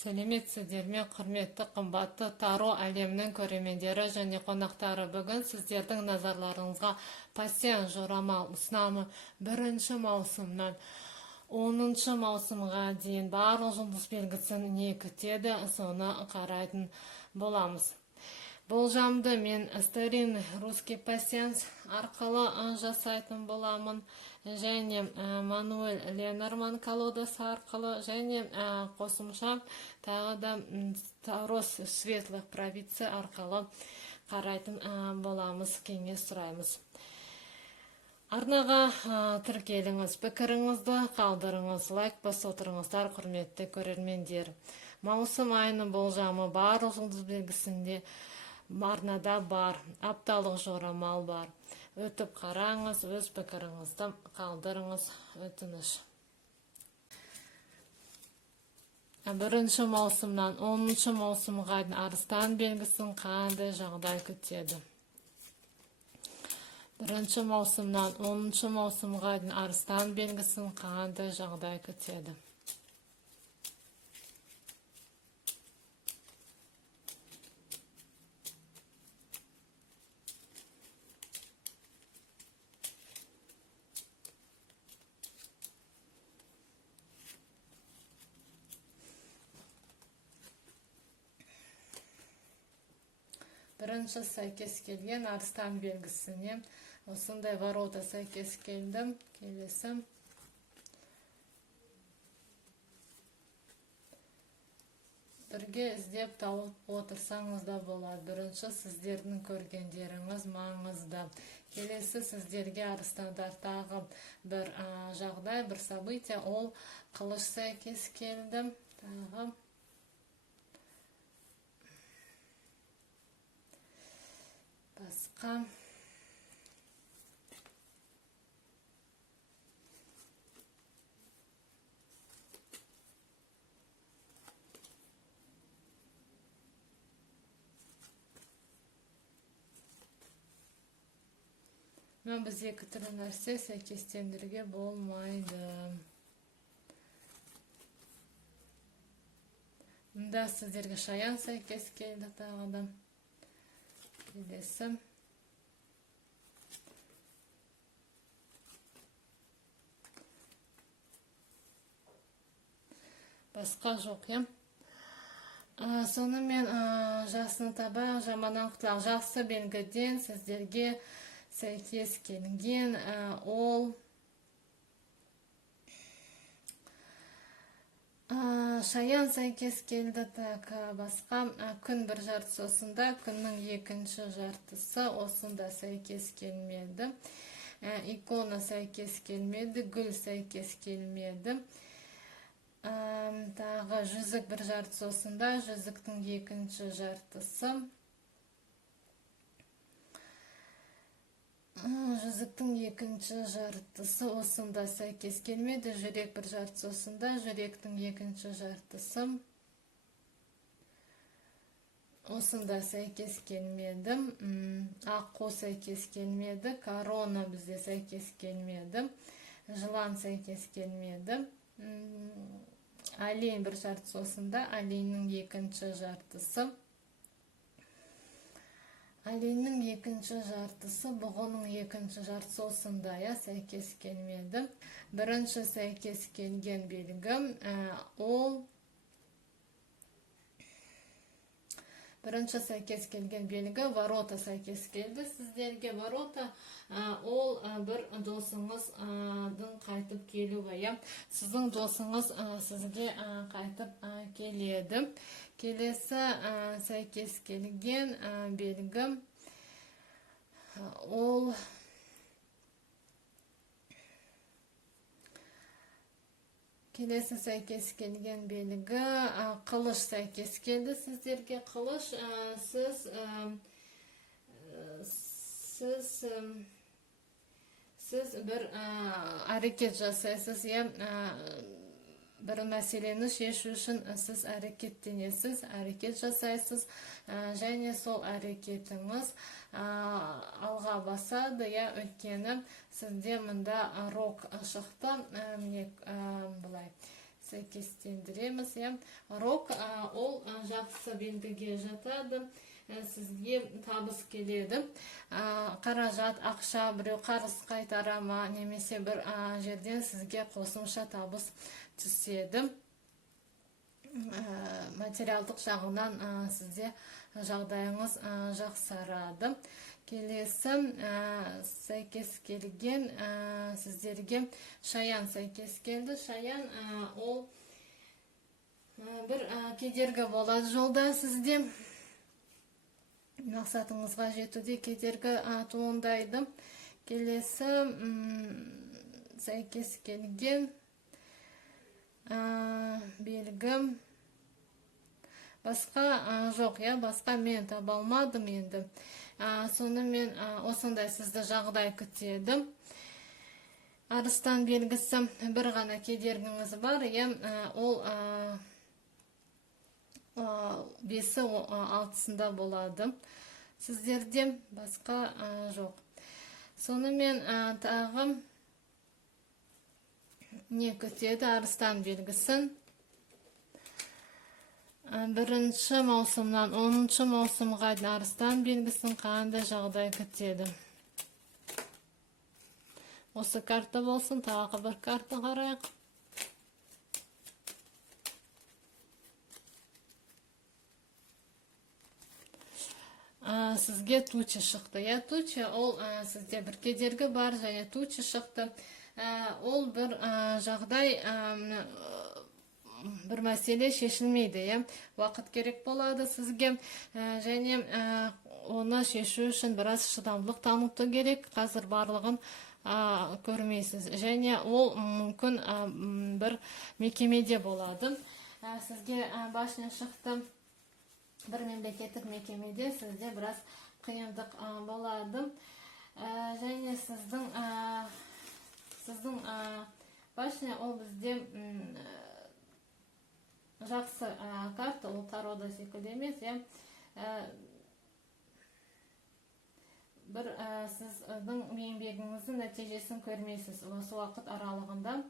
Сәлеметсіздер ме, құрметті қымбатты Таро әлемінің көрермендері және қонақтары. Бүгін сіздердің назарларыңызға пассиан жорамал ұсынамын. 1 маусымнан 10 маусымға дейін барлық жұлдыз белгісін не күтеді, соны қарайтын боламыз. Болжамды мен старинный русский пассианс арқылы жасайтын боламын, және Мануэль Ленорман колодасы арқылы, және қосымша тағы да Тарос светлых провидцы арқылы қарайтын боламыз, кеңес сұраймыз. Арнаға тіркеліңіз, пікіріңізді қалдырыңыз, лайк басып отырыңыздар, құрметті көрермендер. Маусым айының болжамы барлық жұлдыз белгісінде арнада бар, апталық жорамал бар. Өтіп қараңыз, өз пікіріңізді қалдырыңыз, өтініш. 1 маусымнан 10 маусымға дейін арыстан белгісін қандай жағдай күтеді? 1 маусымнан 10 маусымға дейін арыстан белгісін қандай жағдай күтеді? Бірінші сәйкес келген арыстан белгісіне осындай ворота сәйкес келдім. Келесі. Бірге іздеп тауып отырсаңыз да болады. Бірінші сіздердің көргендеріңіз маңызды. Келесі сіздерге арыстандартағы бір жағдай, бір события, ол қылыш сәйкес келдім. Тағы. Басқа. Мен біз екі түрлі нәрсе сәйкестендіруге болмайды. Мұнда сіздерге шаян сәйкес келді тағы да. Келесі. Басқа жоқ, е. Сонымен жасыны таба, жаманнан құтылақ. Жақсы белгіден сіздерге сәйкес келген ол шаян сәйкес келді. Басқа күн бір жартысы осында, күннің екінші жартысы осында сәйкес келмеді. Икона сәйкес келмеді, гүл сәйкес келмеді. Тағы жүзік бір жартысы осында, жүзіктің екінші жартысы. Жүзіктің екінші жартысы осында сәйкес келмеді. Жүрек бір жартысы осында, жүректің екінші жартысы осында сәйкес келмеді. Аққу сәйкес келмеді. Корона бізде сәйкес келмеді. Жылан сәйкес келмеді. Олень бір жартысы осында, оленьнің екінші жартысы. Оленьнің екінші жартысы, бұғының екінші жартысы осында, сәйкес келмеді. Бірінші сәйкес келген белгі, ол бірінші сәйкес келген белгі ворота сәйкес келді. Сіздерге ворота ол бір досыңыздың қайтып келуі. Сіздің досыңыз сізге қайтып келеді. Келесі сәйкес келген белгі ол келесі сәйкес келген белгі қылыш сәйкес келді. Сіздерге қылыш сіз бір әрекет жасайсыз, бір мәселені шешу үшін сіз әрекеттенесіз, әрекет жасайсыз, және сол әрекетіңіз алға басады, өйткені сізде мұнда рок шықты. Бұлай сәйкестендіреміз. Рок ол жақсы белгіге жатады. Сізге табыс келеді. Қаражат, ақша, біреу қарыз қайтарама, немесе бір жерден сізге қосымша табыс түседі. Материалдық жағынан сізде жағдайыңыз жақсарады. Келесі сәйкес келген сіздерге шаян сәйкес келді. Шаян ол бір кедергі болады жолда сізде. Мақсатыңызға жетуде кедергі туындайды. Келесі сәйкес келген белгі басқа жоқ, басқа мен таба алмадым енді. Сонымен осындай сізді жағдай күтеді. Арыстан белгісі бір ғана кедергіңіз бар, ол 5-6-сында болады. Сіздерде басқа жоқ. Сонымен тағы не күтеді Арыстан белгісін? 1 маусымнан 10 маусымға Арыстан белгісін қандай жағдай күтеді? Осы карта болсын, тағы бір карта қарайық. Сізге туча шықты. Туча ол сізде бір кедергі бар, және туча шықты. Ол бір жағдай, бір мәселе шешілмейді. Уақыт керек болады сізге, және оны шешу үшін біраз шыдамдылық таныту керек. Қазір барлығын көрмейсіз. Және ол мүмкін бір мекемеде болады. Сізге башня шықты. Бір мемлекеттік мекемеде сізде біраз қиындық болады. Және сіздің башня ол бізде жақсы карта, ол тарода секілді емес. Бір сіздің еңбегіңіздің нәтижесін көрмейсіз осы уақыт аралығында.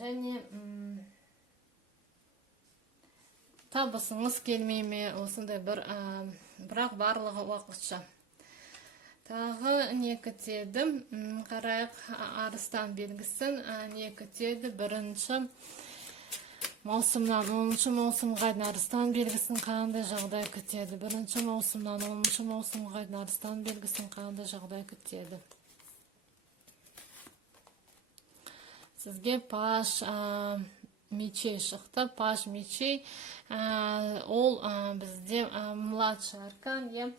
Және табысыңыз келмей ме, осындай бірақ барлығы уақытша. Тағы не күтеді? Қарайық Арыстан белгісін не күтеді? 1 маусымнан 10 маусымға Арыстан белгісін қандай жағдай күтеді? 1 маусымнан 10 маусымға Арыстан белгісін қандай жағдай күтеді? Сізге паш мечей шықты. Паш мечей ол бізде младший аркан.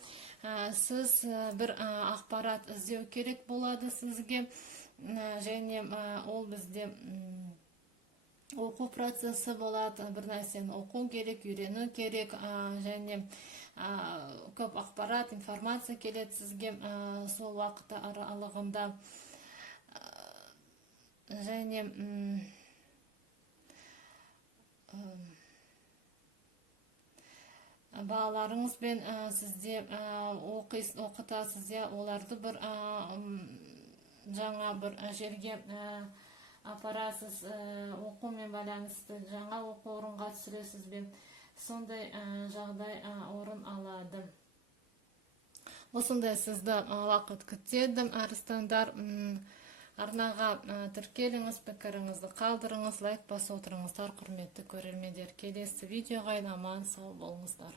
Сіз бір ақпарат іздеу керек болады сізге, және ол бізде оқу процесі болады. Бір нәрсені оқу керек, үйрену керек, және көп ақпарат, информация келеді сізге сол уақытта аралығында. Және балаларыңызбен сізде оқытасыз, оларды бір жаңа бір жерге апарасыз, оқумен байланысты жаңа оқу орынға түсіресіз бен, сондай жағдай орын алады. Осындай сізді уақыт күтеді, арыстандар. Арнаға тіркеліңіз, пікіріңізді қалдырыңыз, лайк басып отырыңыздар, құрметті көрермендер. Келесі видеоға аман сау болыңыздар.